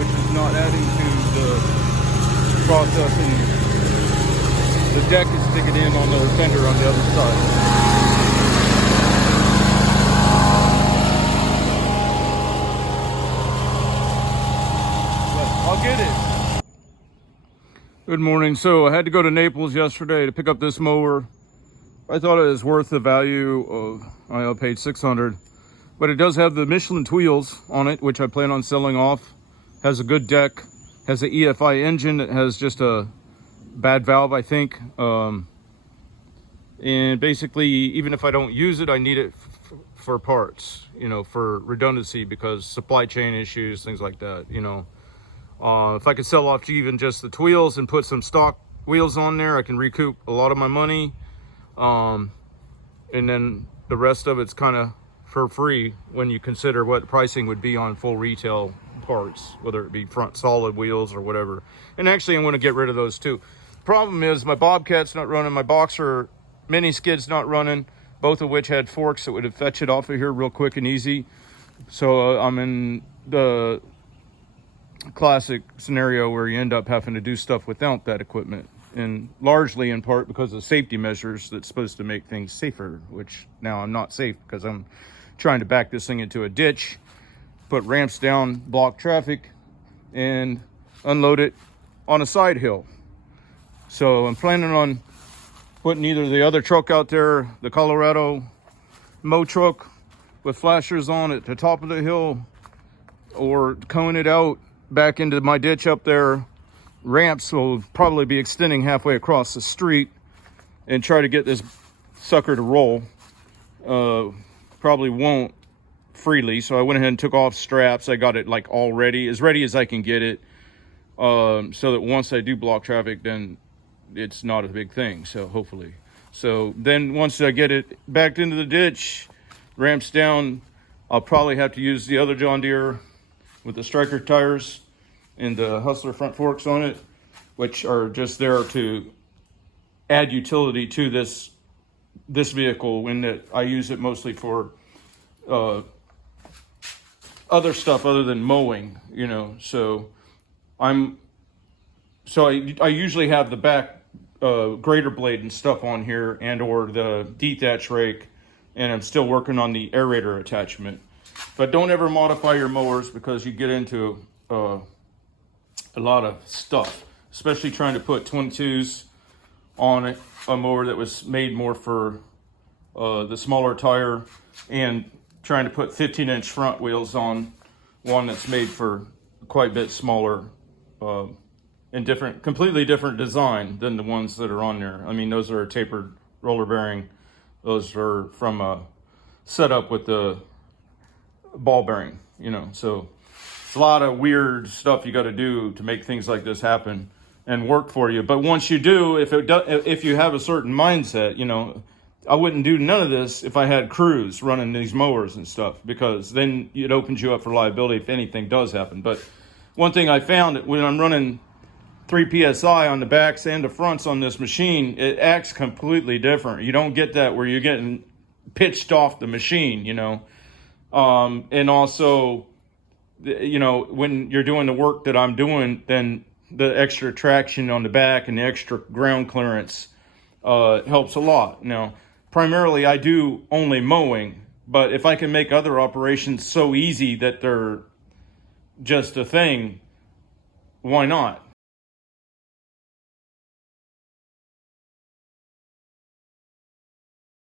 which is not adding to the processing. The deck is sticking in on the fender on the other side. But I'll get it. Good morning. So I had to go to Naples yesterday to pick up this mower. I thought it was worth the value of, I paid $600, but it does have the Michelin wheels on it, which I plan on selling off. Has a good deck, has an EFI engine that has just a bad valve, I think. And basically, even if I don't use it, I need it for parts, you know, for redundancy, because supply chain issues, things like that, you know. If I could sell off even just the wheels and put some stock wheels on there, I can recoup a lot of my money. And then the rest of it's kind of for free when you consider what pricing would be on full retail parts, whether it be front solid wheels or whatever. And actually, I'm going to get rid of those too. Problem is, my Bobcat's not running, my Boxer mini skid's not running, both of which had forks that would fetch it off of here real quick and easy. So I'm in the classic scenario where you end up having to do stuff without that equipment, and largely in part because of safety measures that's supposed to make things safer, which now I'm not safe because I'm trying to back this thing into a ditch, put ramps down, block traffic, and unload it on a side hill. So I'm planning on putting either the other truck out there, the Colorado mow truck with flashers on at the top of the hill, or towing it out back into my ditch up there. Ramps will probably be extending halfway across the street, and try to get this sucker to roll. Probably won't freely, so I went ahead and took off straps. I got it like all ready as I can get it, so that once I do block traffic, then it's not a big thing. So hopefully, so then once I get it backed into the ditch, ramps down, I'll probably have to use the other John Deere with the striker tires and the Hustler front forks on it, which are just there to add utility to this vehicle, in that I use it mostly for other stuff other than mowing, you know. So I usually have the back grater blade and stuff on here, and or the detach rake, and I'm still working on the aerator attachment. But don't ever modify your mowers, because you get into a lot of stuff, especially trying to put 22s on a mower that was made more for the smaller tire, and trying to put 15-inch front wheels on one that's made for quite a bit smaller and completely different design than the ones that are on there. I mean, those are a tapered roller bearing. Those are from a setup with the ball bearing, you know. So it's a lot of weird stuff you got to do to make things like this happen and work for you. But once you do, if you have a certain mindset, you know, I wouldn't do none of this if I had crews running these mowers and stuff, because then it opens you up for liability if anything does happen. But one thing I found, that when I'm running 3 psi on the backs and the fronts on this machine, it acts completely different. You don't get that where you're getting pitched off the machine, you know. And also, you know, when you're doing the work that I'm doing, then the extra traction on the back and the extra ground clearance helps a lot. Now, primarily I do only mowing, but if I can make other operations so easy that they're just a thing, why not?